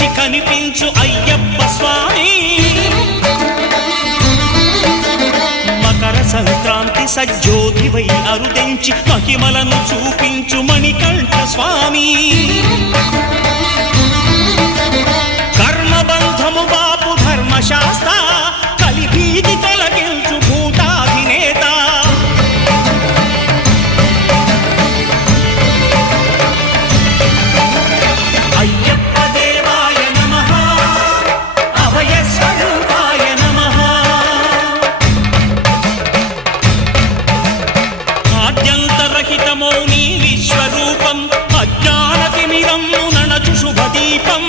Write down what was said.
కరుణించి కనిపించు అయ్యప్ప స్వామి మకర సంక్రాంతి సజ్జోతివై అరుదించి మహిమలను చూపించు మణికంఠ స్వామి కర్మబంధము బాపు ధర్మశాస్త్ర కలిభీతి తొలగించు భూతాధినేత అయ్యప్ప దేవాయ నమః అభయ స్వరూపాయ నమః ఆద్యంతరహితమౌ నీ విశ్వరూపం అజ్ఞానతిమిరము నణచు శుభదీపం